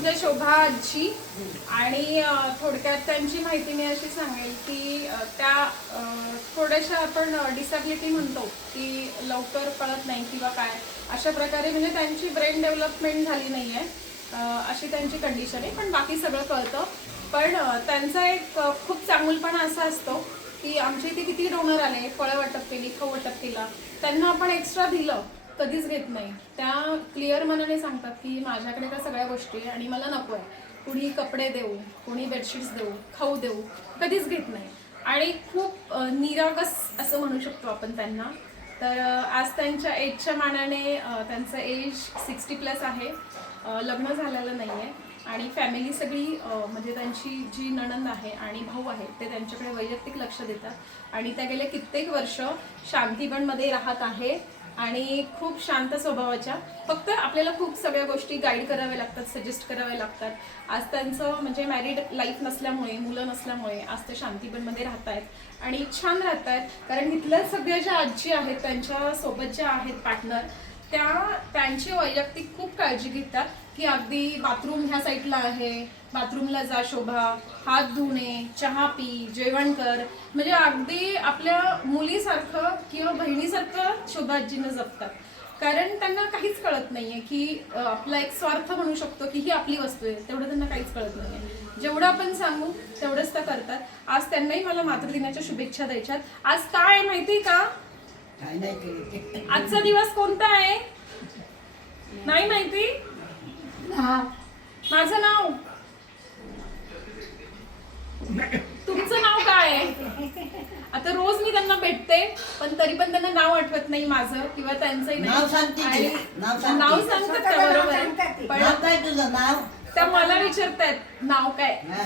म्हणजे शोभा आजी आणि थोडक्यात त्यांची माहिती मी अशी सांगेल की त्या थोड्याशा आपण डिसॅबिलिटी म्हणतो की लवकर कळत नाही किंवा काय. अशा प्रकारे म्हणजे त्यांची ब्रेन डेव्हलपमेंट झाली नाही आहे अशी त्यांची कंडिशन आहे. पण बाकी सगळं कळतं. पण त्यांचा एक खूप चांगलपणा असा असतो की आमच्या इथे किती डोनर आले फळं वाटप केली खाऊ वाटप केला. त्यांना आपण एक्स्ट्रा दिलं कधीच घेत नाही. त्या क्लिअर मनाने सांगतात की माझ्याकडे त्या सगळ्या गोष्टी आहे आणि मला नको आहे. कुणी कपडे देऊ कुणी बेडशीट्स देऊ खाऊ देऊ कधीच घेत नाही. आणि खूप निरागस असं म्हणू शकतो आपण त्यांना. तर आज त्यांच्या एजच्या मानाने त्यांचं एज सिक्स्टी प्लस आहे. लग्न झालेलं नाही आहे आणि फॅमिली सगळी म्हणजे त्यांची जी नणंद आहे आणि भाऊ आहे ते त्यांच्याकडे वैयक्तिक लक्ष देतात. आणि त्या गेले कित्येक वर्ष शांतीबनमध्ये राहत आहे. आणि खूप शांत स्वभावाच्या. फक्त आपल्याला खूप सगळ्या गोष्टी गाईड कराव्या लागतात सजेस्ट कराव्या लागतात. आज त्यांचं म्हणजे मॅरिड लाईफ नसल्यामुळे मुलं नसल्यामुळे आज ते शांतीपणमध्ये राहत आहेत आणि छान राहत आहेत कारण इथल्या सगळ्या ज्या आजी आहेत त्यांच्यासोबत ज्या आहेत पार्टनर त्या त्यांची वैयक्तिक खूप काळजी घेतात की अगदी बाथरूम ह्या साईडला आहे बाथरूमला जा शोभा हात धुणे चहा पी जेवण कर. म्हणजे अगदी आपल्या मुलीसारखं किंवा बहिणीसारखं शोभाजीनं जपतात. कारण त्यांना काहीच कळत नाहीये की आपला एक स्वार्थ म्हणू शकतो की ही आपली वस्तू आहे. तेवढं त्यांना काहीच कळत नाहीये. जेवढं आपण सांगू तेवढंच त्या करतात. आज त्यांनाही मला मातृदिनाच्या शुभेच्छा द्यायच्यात. आज काय आहे माहिती का? काय नाही. केलं आजचा दिवस कोणता आहे? नाही माहिती? माझं नाव? तुमचं नाव काय आहे? आता रोज मी त्यांना भेटते पण तरी पण त्यांना नाव आठवत नाही माझं किंवा त्यांचंही नाव सांगते ती, नाव सांगते. नाव सांगतात त्या बरोबर आहे. नाव पण काय तुझं? नाव? त्या मला विचारतायत नाव काय? हा.